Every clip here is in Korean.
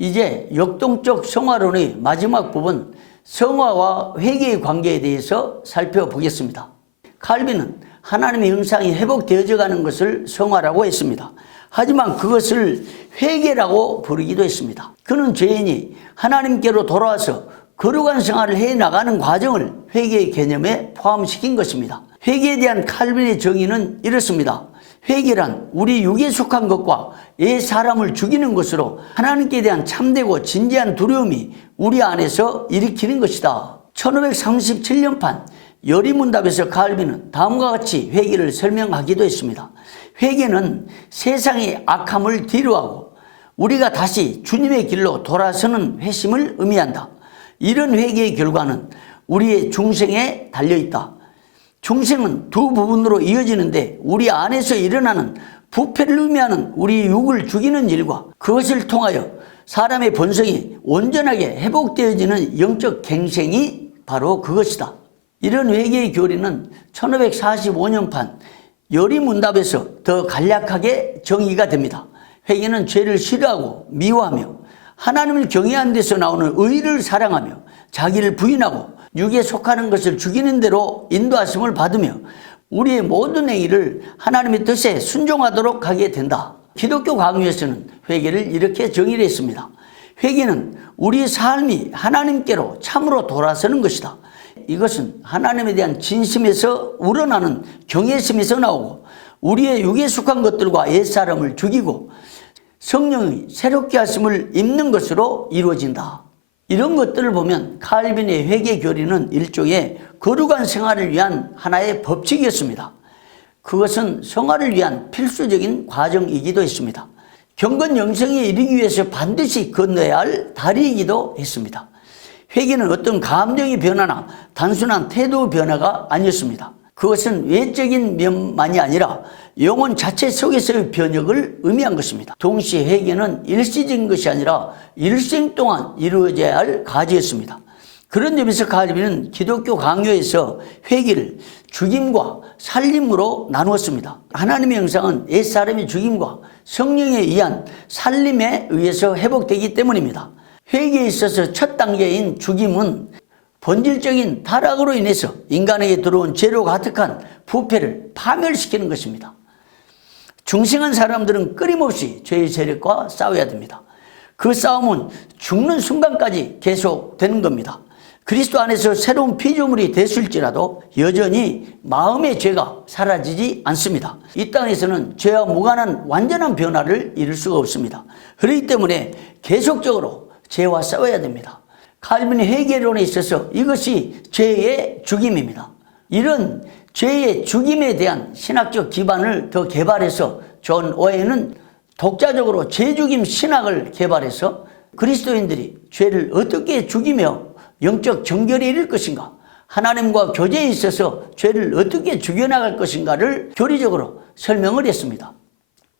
이제 역동적 성화론의 마지막 부분 성화와 회개의 관계에 대해서 살펴보겠습니다. 칼빈은 하나님의 형상이 회복되어져 가는 것을 성화라고 했습니다. 하지만 그것을 회개라고 부르기도 했습니다. 그는 죄인이 하나님께로 돌아와서 거룩한 생활을 해 나가는 과정을 회개의 개념에 포함시킨 것입니다. 회개에 대한 칼빈의 정의는 이렇습니다. 회개란 우리 육에 속한 것과 옛 사람을 죽이는 것으로 하나님께 대한 참되고 진지한 두려움이 우리 안에서 일으키는 것이다. 1537년판 여리문답에서 칼빈은 다음과 같이 회개를 설명하기도 했습니다. 회개는 세상의 악함을 뒤로하고 우리가 다시 주님의 길로 돌아서는 회심을 의미한다. 이런 회개의 결과는 우리의 중생에 달려있다. 중생은 두 부분으로 이어지는데 우리 안에서 일어나는 부패를 의미하는 우리 육을 죽이는 일과 그것을 통하여 사람의 본성이 온전하게 회복되어지는 영적 갱생이 바로 그것이다. 이런 회개의 교리는 1545년판 여리문답에서 더 간략하게 정의가 됩니다. 회개는 죄를 싫어하고 미워하며 하나님을 경외한 데서 나오는 의를 사랑하며 자기를 부인하고 육에 속하는 것을 죽이는 대로 인도하심을 받으며 우리의 모든 행위를 하나님의 뜻에 순종하도록 하게 된다. 기독교 강요에서는 회개를 이렇게 정의를 했습니다. 회개는 우리 삶이 하나님께로 참으로 돌아서는 것이다. 이것은 하나님에 대한 진심에서 우러나는 경외심에서 나오고 우리의 육에 속한 것들과 옛사람을 죽이고 성령이 새롭게 하심을 입는 것으로 이루어진다. 이런 것들을 보면 칼빈의 회개 교리는 일종의 거룩한 생활을 위한 하나의 법칙이었습니다. 그것은 성화를 위한 필수적인 과정이기도 했습니다. 경건 영성에 이르기 위해서 반드시 건너야 할 다리이기도 했습니다. 회개는 어떤 감정의 변화나 단순한 태도 변화가 아니었습니다. 그것은 외적인 면만이 아니라 영혼 자체 속에서의 변혁을 의미한 것입니다. 동시에 회개는 일시적인 것이 아니라 일생 동안 이루어져야 할 가지였습니다. 그런 점에서 갈비는 기독교 강요에서 회개를 죽임과 살림으로 나누었습니다. 하나님의 형상은 옛사람의 죽임과 성령에 의한 살림에 의해서 회복되기 때문입니다. 회개에 있어서 첫 단계인 죽임은 본질적인 타락으로 인해서 인간에게 들어온 죄로 가득한 부패를 파멸시키는 것입니다. 중생한 사람들은 끊임없이 죄의 세력과 싸워야 됩니다. 그 싸움은 죽는 순간까지 계속되는 겁니다. 그리스도 안에서 새로운 피조물이 됐을지라도 여전히 마음의 죄가 사라지지 않습니다. 이 땅에서는 죄와 무관한 완전한 변화를 이룰 수가 없습니다. 그렇기 때문에 계속적으로 죄와 싸워야 됩니다. 칼빈의 회개론에 있어서 이것이 죄의 죽임입니다. 이런 죄의 죽임에 대한 신학적 기반을 더 개발해서 존 오웬은 독자적으로 죄 죽임 신학을 개발해서 그리스도인들이 죄를 어떻게 죽이며 영적 정결에 이를 것인가 하나님과 교제에 있어서 죄를 어떻게 죽여나갈 것인가를 교리적으로 설명을 했습니다.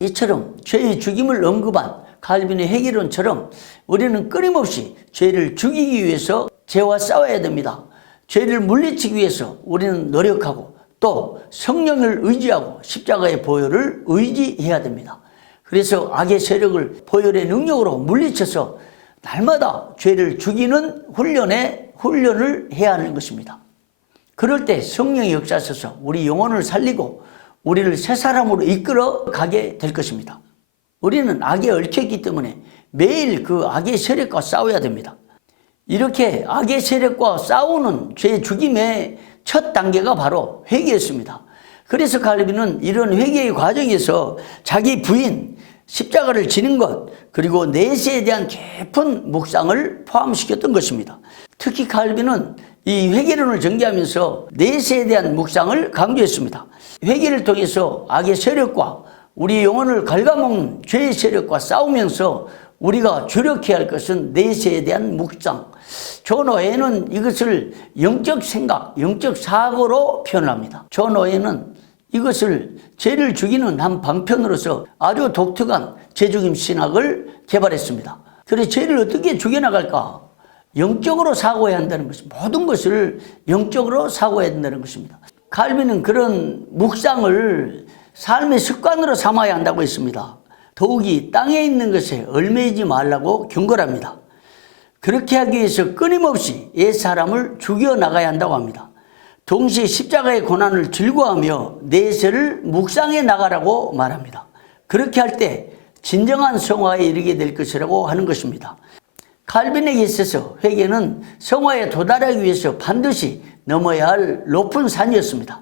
이처럼 죄의 죽임을 언급한 칼빈의 해결론처럼 우리는 끊임없이 죄를 죽이기 위해서 죄와 싸워야 됩니다. 죄를 물리치기 위해서 우리는 노력하고 또 성령을 의지하고 십자가의 보혈을 의지해야 됩니다. 그래서 악의 세력을 보혈의 능력으로 물리쳐서 날마다 죄를 죽이는 훈련에 훈련을 해야 하는 것입니다. 그럴 때 성령의 역사하셔서 우리 영혼을 살리고 우리를 새 사람으로 이끌어 가게 될 것입니다. 우리는 악에 얽혀있기 때문에 매일 그 악의 세력과 싸워야 됩니다. 이렇게 악의 세력과 싸우는 죄 죽임의 첫 단계가 바로 회개였습니다. 그래서 갈비는 이런 회개의 과정에서 자기 부인 십자가를 지는 것 그리고 내세에 대한 깊은 묵상을 포함시켰던 것입니다. 특히 칼빈은 이 회개론을 전개하면서 내세에 대한 묵상을 강조했습니다. 회개를 통해서 악의 세력과 우리 영혼을 갉아먹는 죄의 세력과 싸우면서 우리가 주력해야 할 것은 내세에 대한 묵상. 존오에는 이것을 영적 생각, 영적 사고로 표현합니다. 존오에는 이것을 죄를 죽이는 한 방편으로서 아주 독특한 죄죽임 신학을 개발했습니다. 그래서 죄를 어떻게 죽여나갈까? 영적으로 사고해야 한다는 것입니다. 모든 것을 영적으로 사고해야 된다는 것입니다. 칼빈은 그런 묵상을 삶의 습관으로 삼아야 한다고 했습니다. 더욱이 땅에 있는 것에 얽매이지 말라고 경고합니다. 그렇게 하기 위해서 끊임없이 옛 사람을 죽여 나가야 한다고 합니다. 동시에 십자가의 고난을 즐거워하며 내세를 묵상해 나가라고 말합니다. 그렇게 할 때 진정한 성화에 이르게 될 것이라고 하는 것입니다. 칼빈에게 있어서 회개는 성화에 도달하기 위해서 반드시 넘어야 할 높은 산이었습니다.